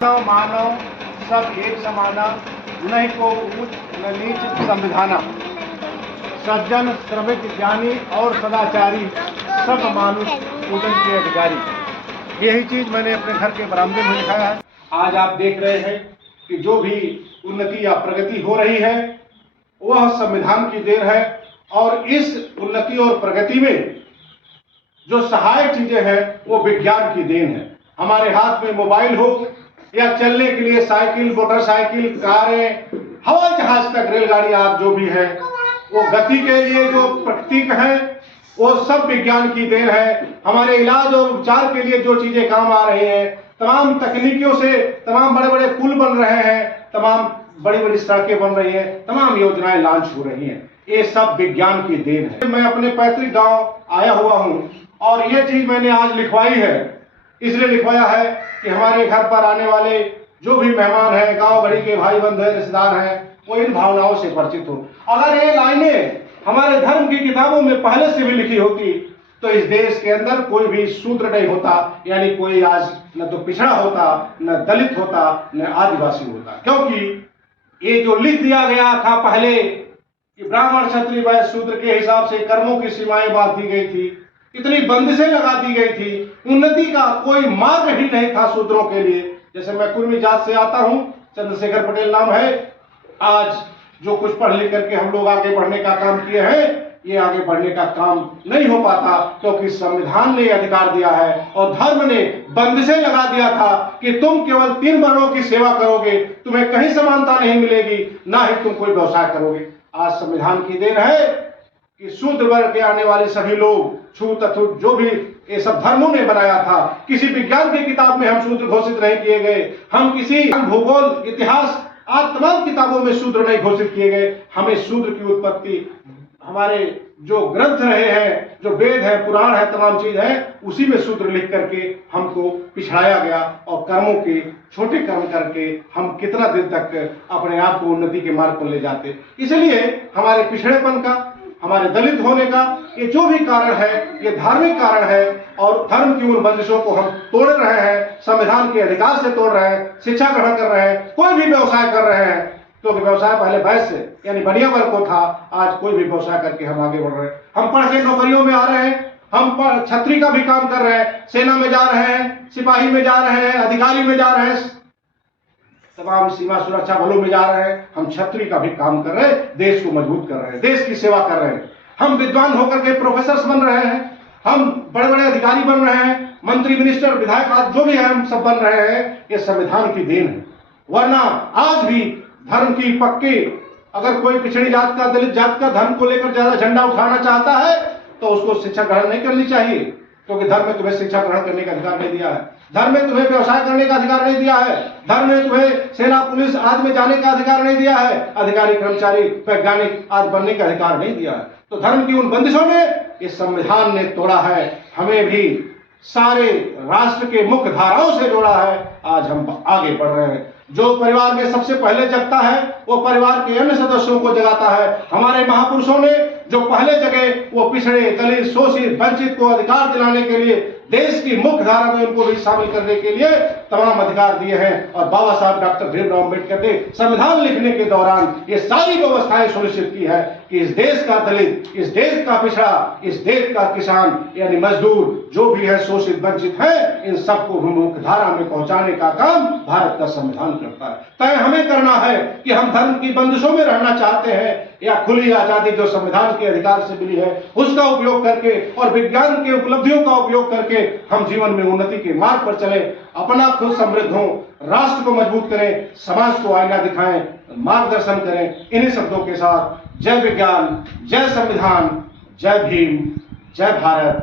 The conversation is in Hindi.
मानव सब एक समाना, नहीं को ऊंच न नीच संविधाना। सज्जन श्रमिक ज्ञानी और सदाचारी, सब मानुष पूजन के अधिकारी। यही चीज मैंने अपने घर के बरामदे में लिखा है। आज आप देख रहे हैं कि जो भी उन्नति या प्रगति हो रही है वह संविधान की देन है, और इस उन्नति और प्रगति में जो सहायक चीजें हैं वो विज्ञान की देन है। हमारे हाथ में मोबाइल हो या चलने के लिए साइकिल, मोटरसाइकिल, कारें, हवाई जहाज तक, रेलगाड़ी, आप जो भी है, वो गति के लिए जो प्रतीक है वो सब विज्ञान की देन है। हमारे इलाज और उपचार के लिए जो चीजें काम आ रही हैं, तमाम तकनीकियों से तमाम बड़े बड़े पुल बन रहे हैं, तमाम बड़ी बड़ी सड़कें बन रही हैं, तमाम योजनाएं लॉन्च हो रही हैं, ये सब विज्ञान की देन है। मैं अपने पैतृक गांव आया हुआ हूं और ये चीज मैंने आज लिखवाई है। इसलिए लिखवाया है कि हमारे घर पर आने वाले जो भी मेहमान हैं, गांव भरी के भाई बंधु हैं, रिश्तेदार हैं, वो इन भावनाओं से परिचित हो। अगर ये लाइनें हमारे धर्म की किताबों में पहले से भी लिखी होती तो इस देश के अंदर कोई भी शूद्र नहीं होता, यानी कोई आज न तो पिछड़ा होता, न दलित होता, न आदिवासी होता। क्योंकि ये जो लिख दिया गया था पहले कि ब्राह्मण, क्षत्रिय, वैश्य, शूद्र के हिसाब से कर्मों की सीमाएं बांध दी गई थी, इतनी बंदिशें लगा दी गई थी, उन्नति का कोई मार्ग ही नहीं था शूद्रों के लिए। जैसे मैं कुर्मी जात से आता हूं, चंद्रशेखर पटेल नाम है। आज जो कुछ पढ़ लिख करके हम लोग आगे बढ़ने का काम किए हैं, ये आगे बढ़ने का काम नहीं हो पाता, क्योंकि संविधान ने अधिकार दिया है और धर्म ने बंदिशें लगा दिया था कि तुम केवल 3 वर्णों की सेवा करोगे, तुम्हें कहीं समानता नहीं मिलेगी, ना ही तुम कोई व्यवसाय करोगे। आज संविधान की देन है कि शूद्र वर्ग के आने वाले सभी लोग, छूत अछूत जो भी ये सब धर्मों ने बनाया था, किसी विज्ञान की किताब में हम शूद्र घोषित नहीं किए गए, हम किसी भूगोल, इतिहास, आज तमाम किताबों में शूद्र नहीं घोषित किए गए। हमें शूद्र की उत्पत्ति हमारे जो ग्रंथ रहे हैं, जो वेद है, पुराण है, तमाम चीज है, उसी में शूद्र लिख करके हमको पिछड़ाया गया और कर्मों के छोटे कर्म करके हम कितना दिन तक अपने आप को उन्नति के मार्ग पर ले जाते। इसलिए हमारे पिछड़ेपन का, हमारे दलित होने का, ये जो भी कारण है ये धार्मिक कारण है, और धर्म की उन बंदिशों को हम तोड़ रहे हैं, संविधान के अधिकार से तोड़ रहे हैं, शिक्षा ग्रहण कर रहे हैं, कोई भी व्यवसाय कर रहे हैं। तो व्यवसाय पहले वैश्य यानी बढ़िया वर्ग को था, आज कोई भी व्यवसाय करके हम आगे बढ़ रहे हैं। हम पढ़ के नौकरियों में आ रहे हैं, हम छत्री का भी काम कर रहे हैं, सेना में जा रहे हैं, सिपाही में जा रहे हैं, अधिकारी में जा रहे हैं, तमाम सीमा सुरक्षा बलों में जा रहे हैं। हम छत्री का भी काम कर रहे हैं, देश को मजबूत कर रहे हैं, देश की सेवा कर रहे हैं। हम विद्वान होकर के प्रोफेसर बन रहे हैं, हम बड़े बड़े अधिकारी बन रहे हैं, मंत्री, मिनिस्टर, विधायक, आज जो भी है हम सब बन रहे हैं। ये संविधान की देन है। वरना आज भी धर्म की पक्की, अगर कोई पिछड़ी जात का, दलित जात का धर्म को लेकर ज्यादा झंडा उठाना चाहता है तो उसको शिक्षा ग्रहण नहीं करनी चाहिए, क्योंकि धर्म ने तुम्हें शिक्षा ग्रहण करने का अधिकार नहीं दिया है, धर्म ने तुम्हें व्यवसाय करने का अधिकार नहीं दिया है, धर्म ने तुम्हें सेना, पुलिस आदि में जाने का अधिकार नहीं दिया है, अधिकारी, कर्मचारी, वैज्ञानिक आदि बनने का अधिकार नहीं दिया है। तो धर्म की उन बंदिशों ने इस संविधान ने तोड़ा है, हमें भी सारे राष्ट्र के मुख्य धाराओं से जोड़ा है। आज हम आगे बढ़ रहे हैं। जो परिवार में सबसे पहले जगता है वो परिवार के अन्य सदस्यों को जगाता है। हमारे महापुरुषों ने जो पहले जगह, वो पिछड़े, दलित, शोषित, वंचित को अधिकार दिलाने के लिए, देश की मुख्य धारा में उनको भी शामिल करने के लिए तमाम अधिकार दिए हैं। और बाबा साहब डॉक्टर भीमराव अम्बेडकर ने संविधान लिखने के दौरान ये सारी व्यवस्थाएं सुनिश्चित की है कि इस देश का दलित, इस देश का पिछड़ा, इस देश का किसान यानी मजदूर, जो भी है शोषित, वंचित है, इन सबको मुख्य धारा में पहुंचाने का काम भारत का संविधान करता है। तय हमें करना है कि हम धर्म की बंदिशों में रहना चाहते हैं या खुली आजादी जो संविधान के अधिकार से मिली है उसका उपयोग करके और विज्ञान के उपलब्धियों का उपयोग करके हम जीवन में उन्नति के मार्ग पर चले, अपना खुद समृद्ध हो, राष्ट्र को मजबूत करें, समाज को आईना दिखाएं, मार्गदर्शन करें। इन्हीं शब्दों के साथ जय विज्ञान, जय संविधान, जय भीम, जय भारत।